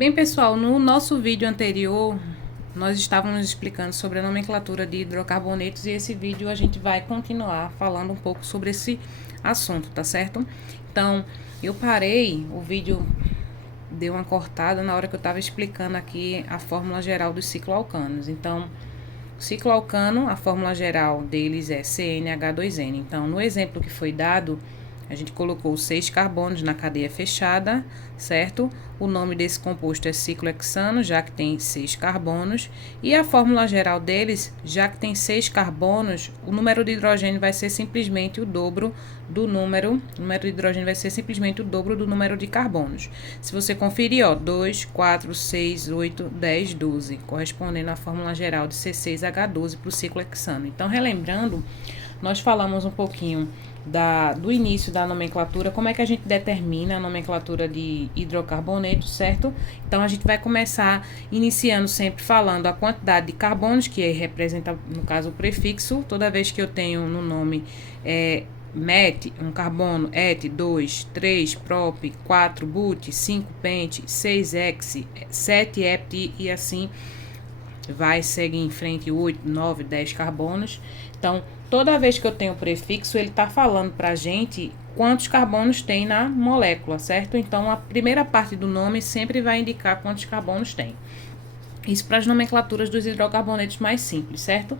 Bem, pessoal, no nosso vídeo anterior, nós estávamos explicando sobre a nomenclatura de hidrocarbonetos e esse vídeo a gente vai continuar falando um pouco sobre esse assunto, tá certo? Então, eu parei, o vídeo deu uma cortada na hora que eu estava explicando aqui a fórmula geral dos cicloalcanos. Então, o cicloalcano, a fórmula geral deles é CnH2n. Então, no exemplo que foi dado, a gente colocou 6 carbonos na cadeia fechada, certo? O nome desse composto é ciclohexano, já que tem 6 carbonos. E a fórmula geral deles, já que tem 6 carbonos, o número de hidrogênio vai ser simplesmente o dobro do número. O número de hidrogênio vai ser simplesmente o dobro do número de carbonos. Se você conferir, ó, 2, 4, 6, 8, 10, 12, correspondendo à fórmula geral de C6H12 para o ciclohexano. Então, relembrando, nós falamos um pouquinho do início da nomenclatura, como é que a gente determina a nomenclatura de hidrocarbonetos, certo? Então, a gente vai começar iniciando sempre falando a quantidade de carbonos, que representa, no caso, o prefixo. Toda vez que eu tenho no nome met, um carbono, et, 2, 3, prop, 4, but, 5, pent, 6, hex, 7, hept e assim vai seguir em frente 8, 9, 10 carbonos. Então, toda vez que eu tenho prefixo, ele está falando para a gente quantos carbonos tem na molécula, certo? Então, a primeira parte do nome sempre vai indicar quantos carbonos tem. Isso para as nomenclaturas dos hidrocarbonetos mais simples, certo?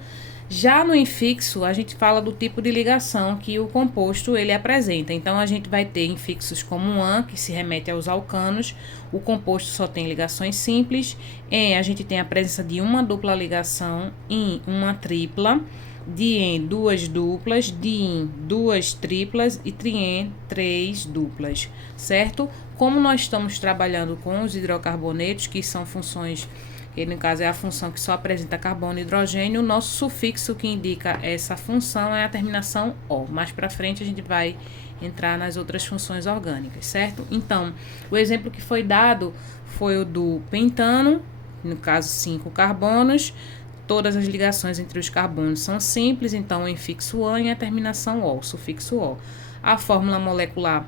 Já no infixo, a gente fala do tipo de ligação que o composto ele apresenta. Então, a gente vai ter infixos como um AN, que se remete aos alcanos. O composto só tem ligações simples. Em, a gente tem a presença de uma dupla ligação, em uma tripla, dien, duas duplas, dien, duas triplas e trien, três duplas, certo? Como nós estamos trabalhando com os hidrocarbonetos, que são funções, que no caso é a função que só apresenta carbono e hidrogênio, o nosso sufixo que indica essa função é a terminação O. Mais para frente a gente vai entrar nas outras funções orgânicas, certo? Então, o exemplo que foi dado foi o do pentano, no caso 5 carbonos. Todas as ligações entre os carbonos são simples, então o infixo AN e a terminação O, o sufixo O. A fórmula molecular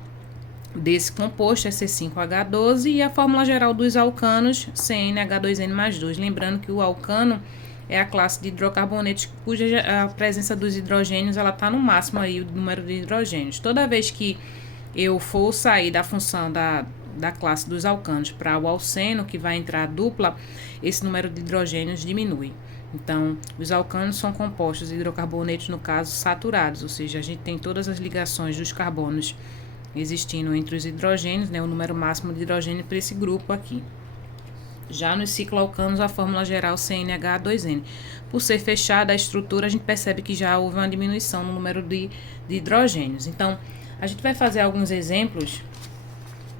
desse composto é C5H12 e a fórmula geral dos alcanos CnH2n mais 2. Lembrando que o alcano é a classe de hidrocarbonetos cuja a presença dos hidrogênios ela está no máximo aí o número de hidrogênios. Toda vez que eu for sair da função da classe dos alcanos para o alceno, que vai entrar a dupla, esse número de hidrogênios diminui. Então, os alcanos são compostos de hidrocarbonetos, no caso, saturados, ou seja, a gente tem todas as ligações dos carbonos existindo entre os hidrogênios, né, o número máximo de hidrogênio para esse grupo aqui. Já nos cicloalcanos, a fórmula geral CnH2n. Por ser fechada a estrutura, a gente percebe que já houve uma diminuição no número de hidrogênios. Então, a gente vai fazer alguns exemplos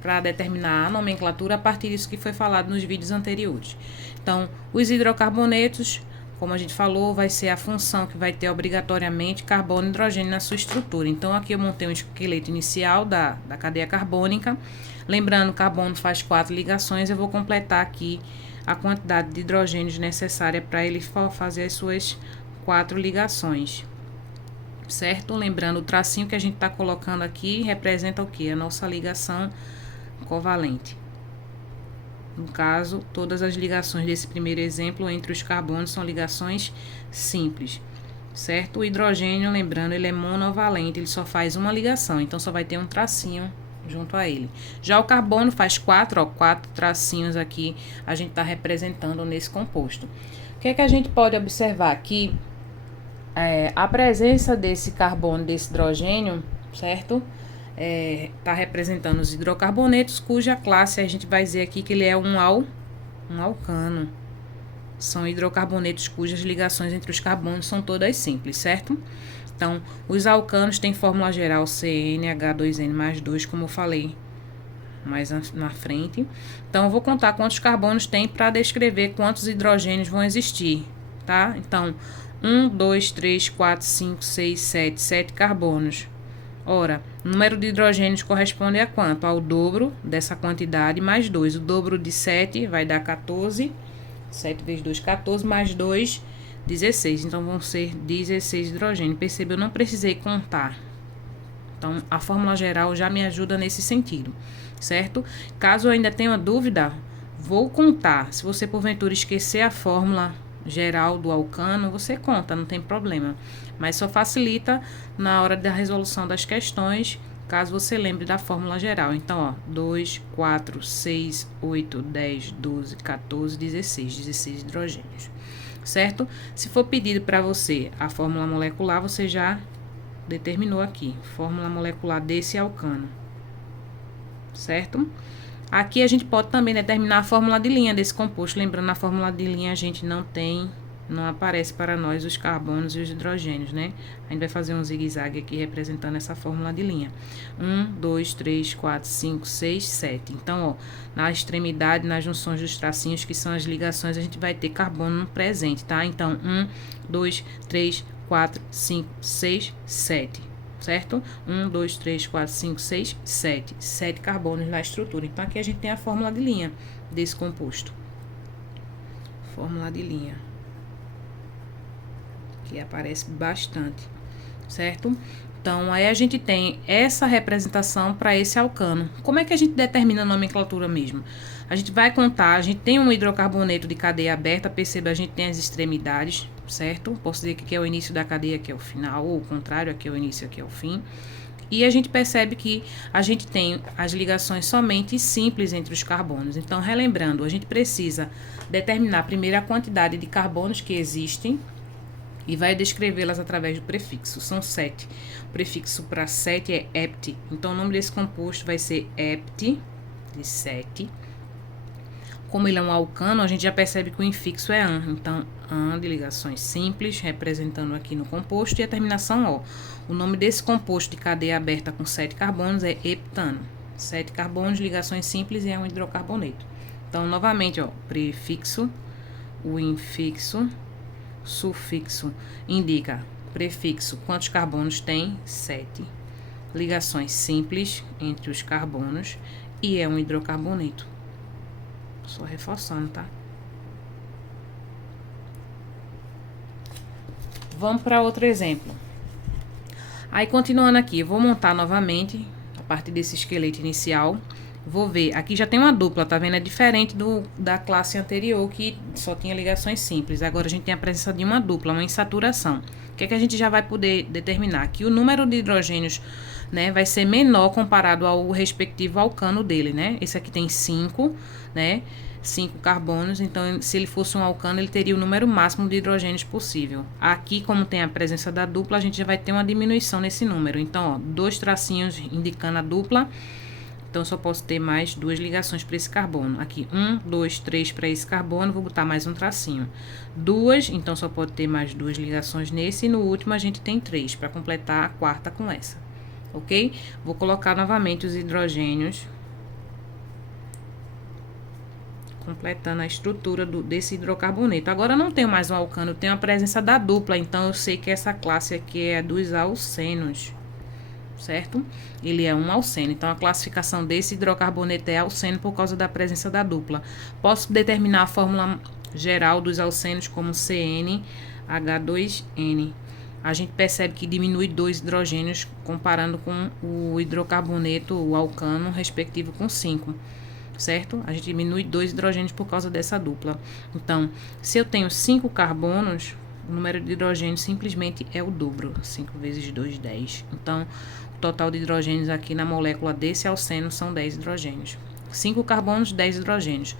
para determinar a nomenclatura a partir disso que foi falado nos vídeos anteriores. Então, os hidrocarbonetos, como a gente falou, vai ser a função que vai ter obrigatoriamente carbono e hidrogênio na sua estrutura. Então, aqui eu montei um esqueleto inicial da cadeia carbônica. Lembrando, o carbono faz 4 ligações, eu vou completar aqui a quantidade de hidrogênios necessária para ele fazer as suas 4 ligações. Certo? Lembrando, o tracinho que a gente está colocando aqui representa o que? A nossa ligação covalente. No caso, todas as ligações desse primeiro exemplo entre os carbonos são ligações simples, certo? O hidrogênio, lembrando, ele é monovalente, ele só faz uma ligação, então só vai ter um tracinho junto a ele. Já o carbono faz 4 tracinhos aqui, a gente está representando nesse composto. O que é que a gente pode observar aqui? A presença desse carbono, desse hidrogênio, certo? Está representando os hidrocarbonetos, cuja classe a gente vai dizer aqui que ele é um alcano. São hidrocarbonetos cujas ligações entre os carbonos são todas simples, certo? Então, os alcanos têm fórmula geral CnH2n mais 2, como eu falei mais na frente. Então, eu vou contar quantos carbonos tem para descrever quantos hidrogênios vão existir, tá? Então, 1, 2, 3, 4, 5, 6, 7, 7 carbonos. Ora, o número de hidrogênios corresponde a quanto? Ao dobro dessa quantidade mais 2. O dobro de 7 vai dar 14. 7 vezes 2, 14, mais 2, 16. Então, vão ser 16 hidrogênios. Percebe? Eu não precisei contar. Então, a fórmula geral já me ajuda nesse sentido, certo? Caso eu ainda tenha dúvida, vou contar. Se você porventura esquecer a fórmula geral do alcano, você conta, não tem problema. Mas só facilita na hora da resolução das questões, caso você lembre da fórmula geral. Então, ó, 2, 4, 6, 8, 10, 12, 14, 16. 16 hidrogênios, certo? Se for pedido para você a fórmula molecular, você já determinou aqui. Fórmula molecular desse alcano, certo? Aqui a gente pode também determinar a fórmula de linha desse composto. Lembrando, na fórmula de linha a gente não aparece para nós os carbonos e os hidrogênios, né? A gente vai fazer um zigue-zague aqui representando essa fórmula de linha. 1, 2, 3, 4, 5, 6, 7. Então, ó, na extremidade, nas junções dos tracinhos, que são as ligações, a gente vai ter carbono no presente, tá? Então, 1, 2, 3, 4, 5, 6, 7. Certo? 1, 2, 3, 4, 5, 6, 7. 7 carbonos na estrutura. Então, aqui a gente tem a fórmula de linha desse composto. Fórmula de linha. Que aparece bastante, certo? Então, aí a gente tem essa representação para esse alcano. Como é que a gente determina a nomenclatura mesmo? A gente vai contar, a gente tem um hidrocarboneto de cadeia aberta, perceba, a gente tem as extremidades, certo? Posso dizer que aqui é o início da cadeia, aqui é o final, ou o contrário, aqui é o início, aqui é o fim. E a gente percebe que a gente tem as ligações somente simples entre os carbonos. Então, relembrando, a gente precisa determinar primeiro a quantidade de carbonos que existem, e vai descrevê-las através do prefixo. São 7. O prefixo para 7 é ept. Então, o nome desse composto vai ser ept, de 7. Como ele é um alcano, a gente já percebe que o infixo é an. Então, an de ligações simples, representando aqui no composto, e a terminação O. O nome desse composto de cadeia aberta com 7 carbonos é heptano. 7 carbonos, ligações simples, e é um hidrocarboneto. Então, novamente, ó, prefixo, o infixo, sufixo indica prefixo, quantos carbonos tem? 7. Ligações simples entre os carbonos e é um hidrocarboneto. Só reforçando, tá? Vamos para outro exemplo. Aí, continuando aqui, eu vou montar novamente, a partir desse esqueleto inicial. Vou ver, aqui já tem uma dupla, tá vendo? É diferente da classe anterior, que só tinha ligações simples. Agora a gente tem a presença de uma dupla, uma insaturação. O que é que a gente já vai poder determinar? Que o número de hidrogênios, né, vai ser menor comparado ao respectivo alcano dele, né? Esse aqui tem 5, né? 5 carbonos, então se ele fosse um alcano, ele teria o número máximo de hidrogênios possível. Aqui, como tem a presença da dupla, a gente já vai ter uma diminuição nesse número. Então, ó, 2 tracinhos indicando a dupla. Então, eu só posso ter mais 2 ligações para esse carbono. Aqui, 1, 2, 3 para esse carbono, vou botar mais um tracinho. 2, então só pode ter mais 2 ligações nesse. E no último, a gente tem 3, para completar a quarta com essa. Ok? Vou colocar novamente os hidrogênios, completando a estrutura desse hidrocarboneto. Agora, eu não tenho mais um alcano, eu tenho a presença da dupla. Então, eu sei que essa classe aqui é a dos alcenos, certo? Ele é um alceno, então a classificação desse hidrocarboneto é alceno por causa da presença da dupla. Posso determinar a fórmula geral dos alcenos como CnH2n. A gente percebe que diminui 2 hidrogênios comparando com o hidrocarboneto, o alcano, respectivo com 5, certo? A gente diminui 2 hidrogênios por causa dessa dupla. Então, se eu tenho 5 carbonos, o número de hidrogênios simplesmente é o dobro. 5 vezes 2, 10. Então, o total de hidrogênios aqui na molécula desse alceno são 10 hidrogênios. 5 carbonos, 10 hidrogênios.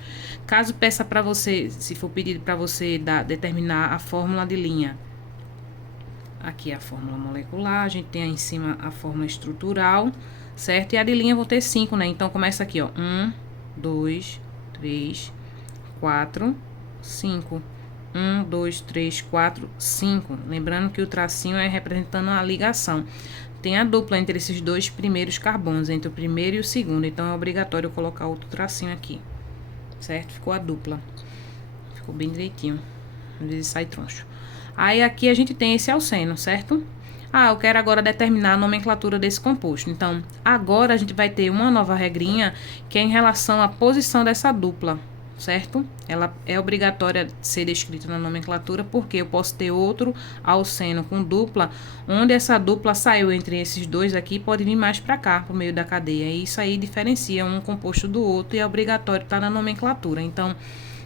Caso peça para você, se for pedido para você determinar a fórmula de linha, aqui é a fórmula molecular, a gente tem aí em cima a fórmula estrutural, certo? E a de linha vou ter 5, né? Então, começa aqui, ó. 1, 2, 3, 4, 5. 1, 2, 3, 4, 5. Lembrando que o tracinho é representando a ligação. Tem a dupla entre esses 2 primeiros carbonos, entre o primeiro e o segundo. Então, é obrigatório colocar outro tracinho aqui, certo? Ficou a dupla. Ficou bem direitinho. Às vezes sai troncho. Aí, aqui a gente tem esse alceno, certo? Ah, eu quero agora determinar a nomenclatura desse composto. Então, agora a gente vai ter uma nova regrinha, que é em relação à posição dessa dupla, certo? Ela é obrigatória ser descrita na nomenclatura, porque eu posso ter outro alceno com dupla, onde essa dupla saiu entre esses dois aqui, pode vir mais para cá, por meio da cadeia. E isso aí diferencia um composto do outro e é obrigatório estar na nomenclatura. Então,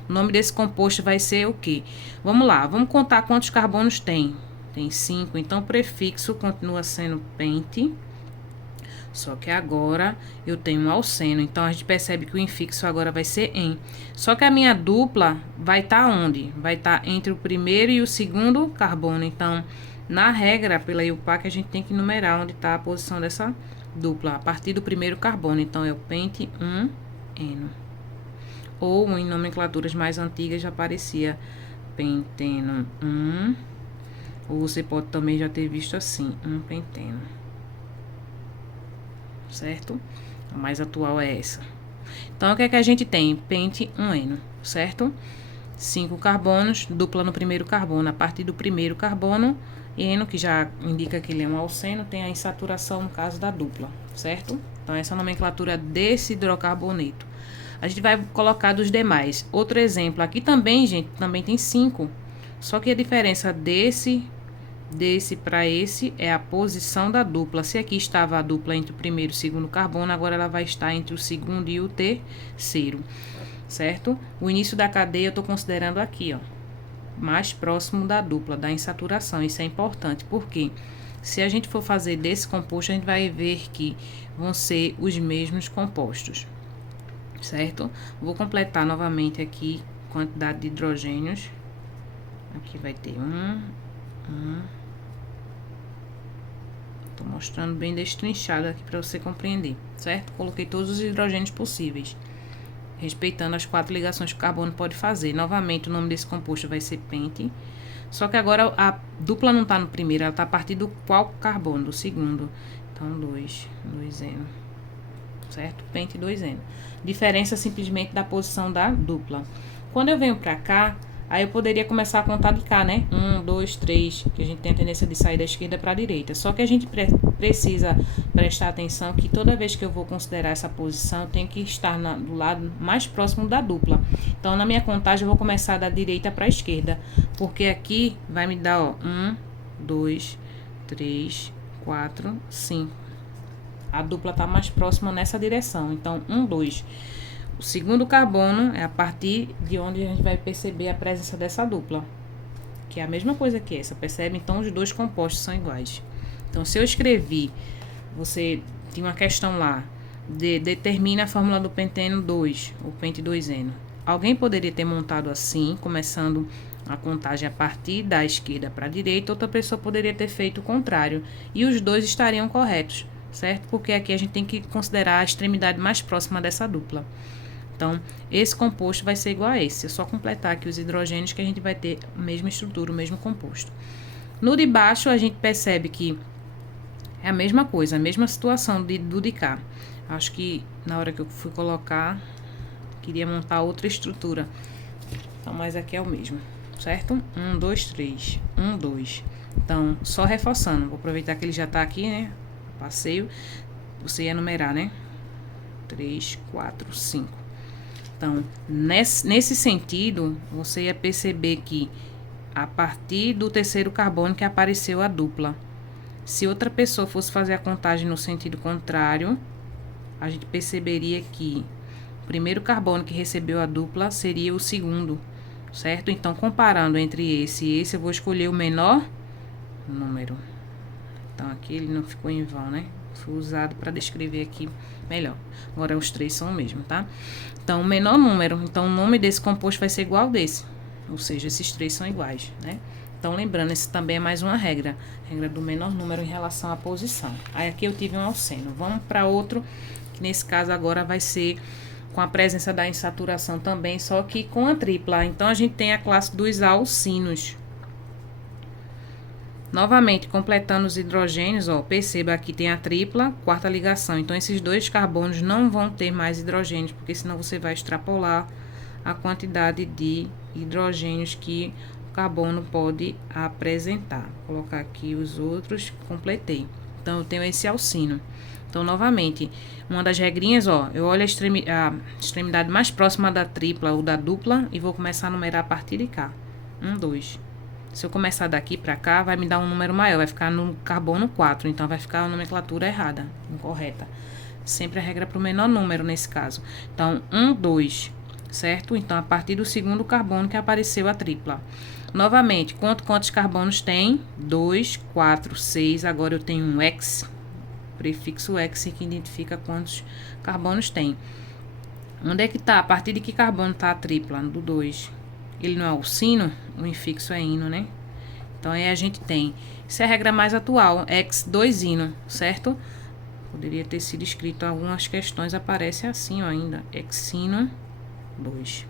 o nome desse composto vai ser o quê? Vamos lá, vamos contar quantos carbonos tem. Tem 5, então o prefixo continua sendo pente. Só que agora eu tenho um alceno, então a gente percebe que o infixo agora vai ser em. Só que a minha dupla vai estar onde? Vai estar entre o primeiro e o segundo carbono. Então, na regra, pela IUPAC, a gente tem que numerar onde está a posição dessa dupla, a partir do primeiro carbono. Então, é o pente 1-eno. Ou, em nomenclaturas mais antigas, já aparecia penteno 1. Ou você pode também já ter visto assim, 1-penteno. Certo? A mais atual é essa. Então, o que é que a gente tem? Pente 1-eno, certo? 5 carbonos, dupla no primeiro carbono. A partir do primeiro carbono, eno, que já indica que ele é um alceno, tem a insaturação no caso da dupla, certo? Então, essa é a nomenclatura desse hidrocarboneto. A gente vai colocar dos demais. Outro exemplo, aqui também, gente, também tem 5. Só que a diferença desse para esse é a posição da dupla. Se aqui estava a dupla entre o primeiro e o segundo carbono, agora ela vai estar entre o segundo e o terceiro, certo? O início da cadeia eu estou considerando aqui, ó, mais próximo da dupla, da insaturação. Isso é importante, porque se a gente for fazer desse composto, a gente vai ver que vão ser os mesmos compostos, certo? Vou completar novamente aqui quantidade de hidrogênios. Aqui vai ter Tô mostrando bem destrinchado aqui para você compreender, certo? Coloquei todos os hidrogênios possíveis, respeitando as 4 ligações que o carbono pode fazer. Novamente, o nome desse composto vai ser pente. Só que agora a dupla não está no primeiro, ela está a partir do qual carbono? Do segundo. Então, 2-eno, certo? Pente 2-eno. Diferença simplesmente da posição da dupla. Quando eu venho para cá, aí eu poderia começar a contar de cá, né? 1, 2, 3, que a gente tem a tendência de sair da esquerda para a direita. Só que a gente precisa prestar atenção que toda vez que eu vou considerar essa posição, eu tenho que estar do lado mais próximo da dupla. Então, na minha contagem, eu vou começar da direita para a esquerda, porque aqui vai me dar, ó, 1, 2, 3, 4, 5. A dupla está mais próxima nessa direção. Então, 1, 2. O segundo carbono é a partir de onde a gente vai perceber a presença dessa dupla, que é a mesma coisa que essa, percebe? Então, os dois compostos são iguais. Então, se eu escrevi, você tinha uma questão lá, determina a fórmula do penteno 2, o pente 2-eno. Alguém poderia ter montado assim, começando a contagem a partir da esquerda para a direita, outra pessoa poderia ter feito o contrário, e os dois estariam corretos, certo? Porque aqui a gente tem que considerar a extremidade mais próxima dessa dupla. Então, esse composto vai ser igual a esse. É só completar aqui os hidrogênios que a gente vai ter a mesma estrutura, o mesmo composto. No de baixo, a gente percebe que é a mesma coisa, a mesma situação do de cá. Acho que na hora que eu fui colocar, queria montar outra estrutura. Então, mas aqui é o mesmo, certo? 1, 2, 3. 1, 2. Então, só reforçando. Vou aproveitar que ele já tá aqui, né? Passeio. Você ia numerar, né? 3, 4, 5. Então, nesse sentido, você ia perceber que a partir do terceiro carbono que apareceu a dupla. Se outra pessoa fosse fazer a contagem no sentido contrário, a gente perceberia que o primeiro carbono que recebeu a dupla seria o segundo, certo? Então, comparando entre esse e esse, eu vou escolher o menor número. Então, aqui ele não ficou em vão, né? Foi usado para descrever aqui melhor. Agora, os três são o mesmo, tá? Então, o menor número. Então, o nome desse composto vai ser igual ao desse. Ou seja, esses três são iguais, né? Então, lembrando, esse também é mais uma regra. Regra do menor número em relação à posição. Aí, aqui eu tive um alceno. Vamos para outro, que nesse caso agora vai ser com a presença da insaturação também, só que com a tripla. Então, a gente tem a classe dos alcinos. Novamente, completando os hidrogênios, ó, perceba aqui tem a tripla, quarta ligação. Então, esses dois carbonos não vão ter mais hidrogênios, porque senão você vai extrapolar a quantidade de hidrogênios que o carbono pode apresentar. Vou colocar aqui os outros, completei. Então, eu tenho esse alcino. Então, novamente, uma das regrinhas, ó, eu olho a extremidade mais próxima da tripla ou da dupla e vou começar a numerar a partir de cá. 1, 2. Se eu começar daqui pra cá, vai me dar um número maior, vai ficar no carbono 4, então vai ficar a nomenclatura errada, incorreta. Sempre a regra para o menor número nesse caso. Então, 1, 2, certo? Então, a partir do segundo carbono que apareceu a tripla. Novamente, quantos carbonos tem? 2, 4, 6. Agora eu tenho um X, prefixo X, que identifica quantos carbonos tem. Onde é que tá? A partir de que carbono tá a tripla? Do 2. Ele não é alcino, o infixo é ino, né? Então, aí a gente tem. Essa é a regra mais atual, X2-ino, certo? Poderia ter sido escrito algumas questões, aparece assim, ó, ainda. Xino 2,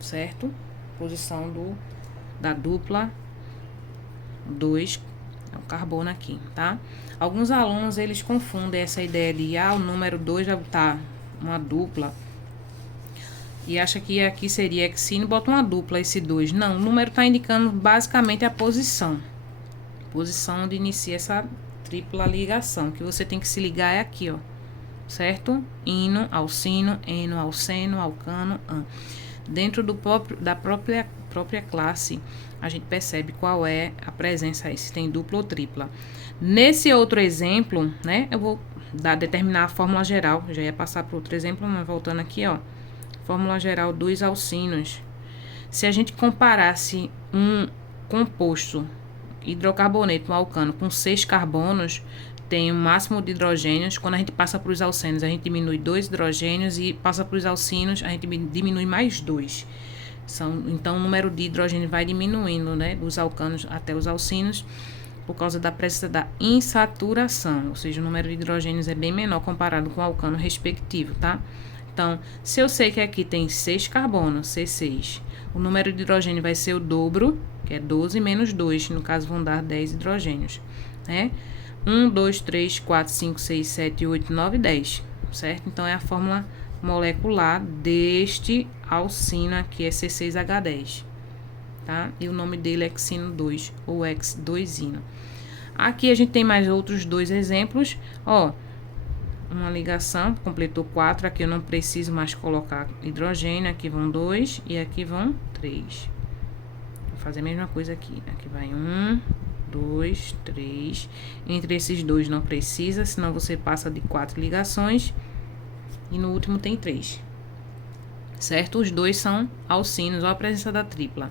certo? Posição da dupla 2, é o carbono aqui, tá? Alguns alunos, eles confundem essa ideia de, o número 2 vai botar uma dupla e acha que aqui seria xino, bota uma dupla esse 2. Não, o número tá indicando basicamente a posição. Posição onde inicia essa tripla ligação, que você tem que se ligar é aqui, ó, certo? Ino, alcino, eno, alceno, alcano, an. Dentro da própria classe, a gente percebe qual é a presença aí, se tem dupla ou tripla. Nesse outro exemplo, né, eu vou determinar a fórmula geral, já ia passar para outro exemplo, mas voltando aqui, ó, fórmula geral dos alcinos. Se a gente comparasse um composto hidrocarboneto, um alcano, com 6 carbonos, tem o máximo de hidrogênios. Quando a gente passa para os alcenos, a gente diminui 2 hidrogênios e passa para os alcinos, a gente diminui mais 2. Então, o número de hidrogênio vai diminuindo, né, dos alcanos até os alcinos, por causa da presença da insaturação, ou seja, o número de hidrogênios é bem menor comparado com o alcano respectivo, tá? Então, se eu sei que aqui tem 6 carbonos, C6, o número de hidrogênio vai ser o dobro, que é 12 menos 2, no caso vão dar 10 hidrogênios, né? 1, 2, 3, 4, 5, 6, 7, 8, 9, 10, certo? Então, é a fórmula molecular deste alcino aqui, é C6H10, tá? E o nome dele é xino 2, ou X2-ino. Aqui a gente tem mais outros 2 exemplos, ó. Uma ligação, completou 4, aqui eu não preciso mais colocar hidrogênio, aqui vão 2 e aqui vão 3. Vou fazer a mesma coisa aqui, aqui vai 1, 2, 3, entre esses 2 não precisa, senão você passa de 4 ligações e no último tem 3, certo? Os 2 são alcinos, ó, a presença da tripla.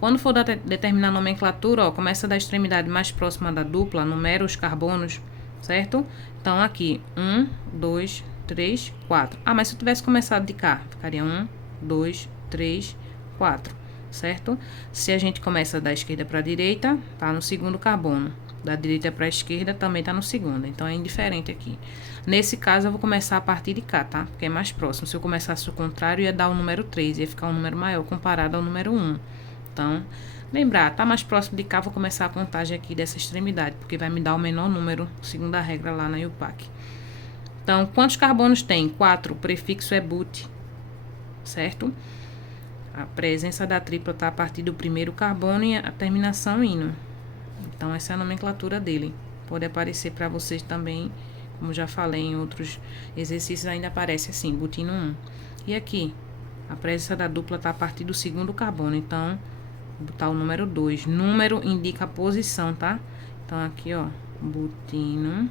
Quando for determinar a nomenclatura, ó, começa da extremidade mais próxima da dupla, numera os carbonos, certo? Então, aqui, 1, 2, 3, 4. Mas se eu tivesse começado de cá, ficaria 1, 2, 3, 4, certo? Se a gente começa da esquerda para a direita, tá no segundo carbono. Da direita para a esquerda, também tá no segundo. Então, é indiferente aqui. Nesse caso, eu vou começar a partir de cá, tá? Porque é mais próximo. Se eu começasse o contrário, ia dar o número 3. Ia ficar um número maior comparado ao número 1. Então, lembrar, tá mais próximo de cá, vou começar a contagem aqui dessa extremidade, porque vai me dar o menor número, segundo a regra lá na IUPAC. Então, quantos carbonos tem? 4, o prefixo é but, certo? A presença da tripla está a partir do primeiro carbono e a terminação ino. Então, essa é a nomenclatura dele. Pode aparecer para vocês também, como já falei em outros exercícios, ainda aparece assim, butino 1. E aqui, a presença da dupla está a partir do segundo carbono, então vou botar o número 2. Número indica a posição, tá? Então, aqui, ó, butino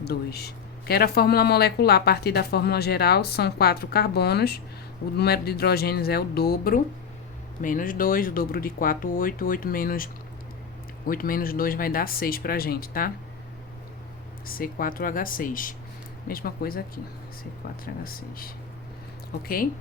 2. Quero a fórmula molecular. A partir da fórmula geral, são 4 carbonos. O número de hidrogênios é o dobro, menos 2. O dobro de 4, 8. 8 menos 2 vai dar 6 pra gente, tá? C4H6. Mesma coisa aqui, C4H6. Ok?